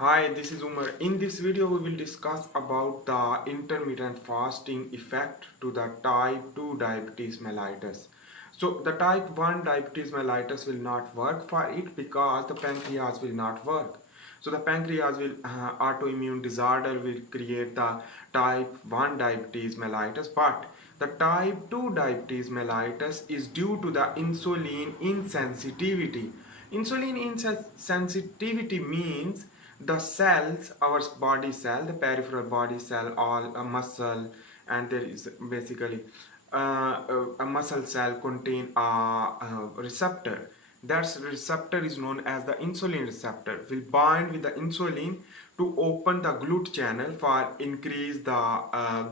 Hi, this is Umar. In this video, we will discuss about the intermittent fasting effect to the type 2 diabetes mellitus. So the type 1 diabetes mellitus will not work for it because the pancreas will not work. So the pancreas will autoimmune disorder will create the type 1 diabetes mellitus, but the type 2 diabetes mellitus is due to the insulin insensitivity. Insulin insensitivity means the cells, our body cell, the peripheral body cell, all a muscle, and there is basically a muscle cell contain a receptor. That receptor is known as the insulin receptor. Will bind with the insulin to open the GLUT channel for increase the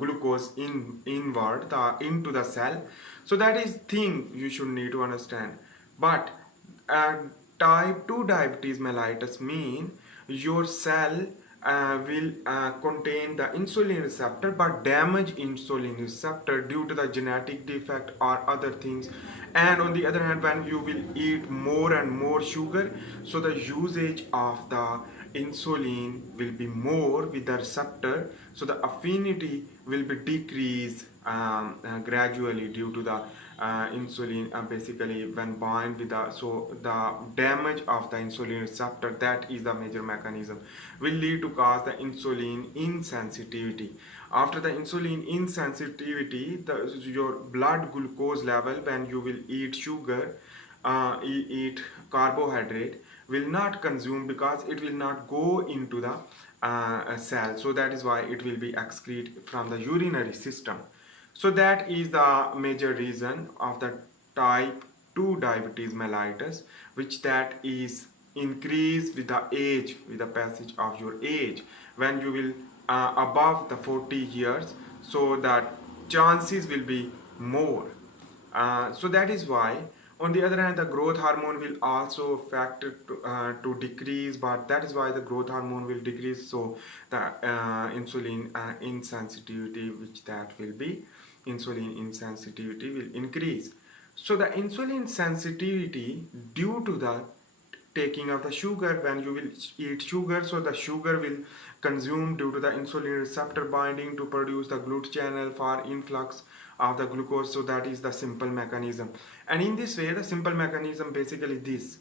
glucose inward into the cell. So that is thing you should need to understand. But uh, type 2 diabetes mellitus mean your cell will contain the insulin receptor but damage insulin receptor due to the genetic defect or other things. And on the other hand, when you will eat more and more sugar, so the usage of the insulin will be more with the receptor, so the affinity will be decreased gradually due to the insulin basically when bind with the, so the damage of the insulin receptor, that is the major mechanism, will lead to cause the insulin insensitivity. After the insulin insensitivity, your blood glucose level when you will eat sugar, eat carbohydrate, will not consume because it will not go into the cell. So that is why it will be excreted from the urinary system. So that is the major reason of the type 2 diabetes mellitus, which that is increased with the age, with the passage of your age. When you will above the 40 years, so that chances will be more. So that is why. On the other hand, the growth hormone will also affect to decrease, but that is why the growth hormone will decrease. So the insulin insensitivity, which that will be, insulin insensitivity will increase. So the insulin sensitivity due to the taking of the sugar, when you will eat sugar, so the sugar will consume due to the insulin receptor binding to produce the GLUT channel for influx of the glucose. So that is the simple mechanism, and in this way the simple mechanism basically this.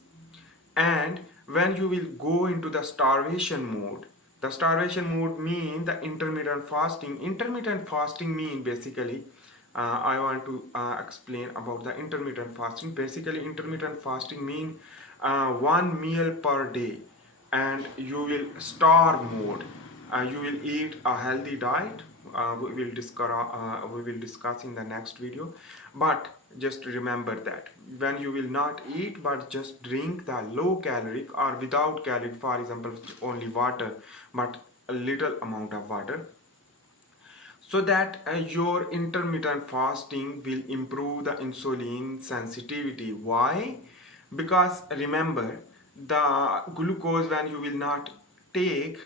And when you will go into the starvation mode, the starvation mode mean the intermittent fasting mean basically, I want to explain about the intermittent fasting. Basically intermittent fasting mean one meal per day, and you will starve mode. You will eat a healthy diet. We will discuss in the next video. But just remember that when you will not eat but just drink the low caloric or without caloric, for example only water, but a little amount of water, so that your intermittent fasting will improve the insulin sensitivity. Why? Because remember, the glucose when you will not take,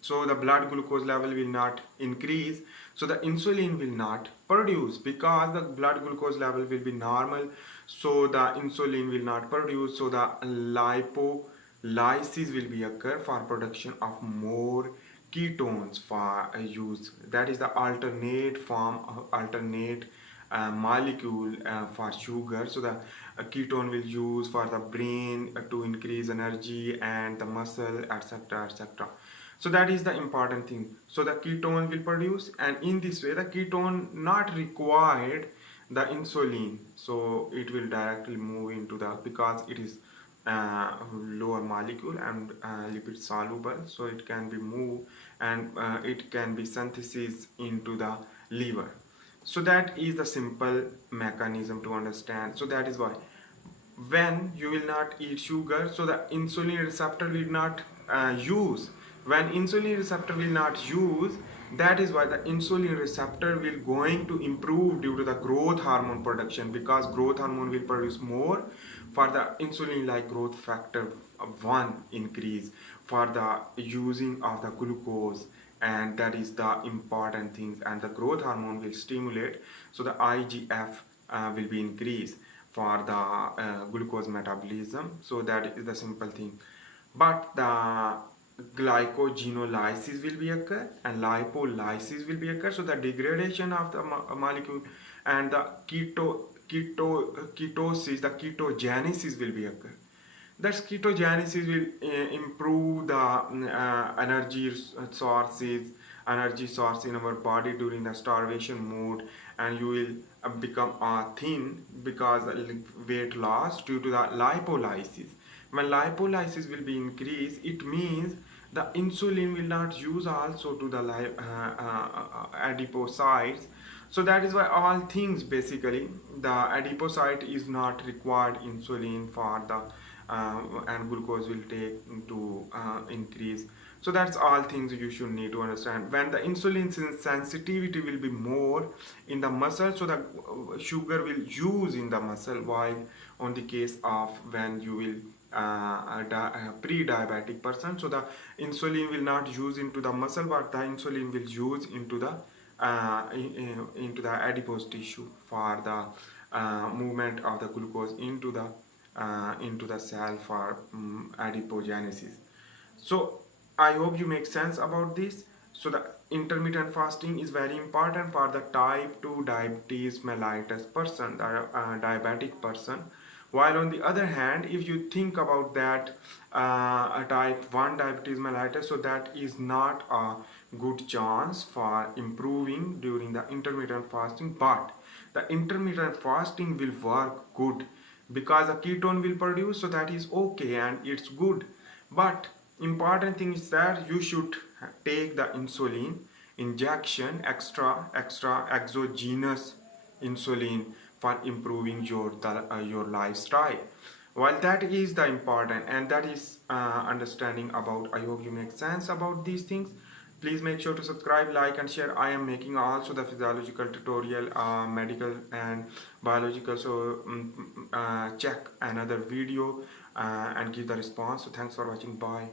so the blood glucose level will not increase, so the insulin will not produce because the blood glucose level will be normal, so the insulin will not produce, so the lipolysis will be occur for production of more ketones for use. That is the alternate form, alternate molecule for sugar. So the ketone will use for the brain to increase energy and the muscle, etc, etc. So that is the important thing. So the ketone will produce, and in this way the ketone not required the insulin, so it will directly move into the, because it is lower molecule and lipid soluble, so it can be moved and it can be synthesis into the liver. So that is the simple mechanism to understand. So that is why when you will not eat sugar, so the insulin receptor will not use. When insulin receptor will not use, that is why the insulin receptor will going to improve due to the growth hormone production, because growth hormone will produce more for the insulin like growth factor 1 increase for the using of the glucose, and that is the important things. And the growth hormone will stimulate, so the IGF will be increased for the glucose metabolism. So that is the simple thing. But the glycogenolysis will be occur and lipolysis will be occur. So the degradation of the molecule and the ketosis, the ketogenesis will be occur. That ketogenesis will improve the energy source in our body during the starvation mode, and you will become thin because weight loss due to the lipolysis. When lipolysis will be increased, it means the insulin will not use also to the adipocytes. So that is why all things basically the adipocyte is not required insulin for the and glucose will take to increase. So that's all things you should need to understand. When the insulin sensitivity will be more in the muscle, so the sugar will use in the muscle, while on the case of when you will a pre-diabetic person, so the insulin will not use into the muscle, but the insulin will use into the into the adipose tissue for the movement of the glucose into the cell for adipogenesis. So I hope you make sense about this. So the intermittent fasting is very important for the type 2 diabetes mellitus person, the diabetic person. While on the other hand, if you think about that a type 1 diabetes mellitus, so that is not a good chance for improving during the intermittent fasting, but the intermittent fasting will work good because a ketone will produce, so that is okay and it's good. But important thing is that you should take the insulin injection, extra exogenous insulin for improving your lifestyle. While that is the important, and that is understanding about, I hope you make sense about these things. Please make sure to subscribe, like and share. I am making also the physiological tutorial, medical and biological, so check another video and give the response. So thanks for watching. Bye.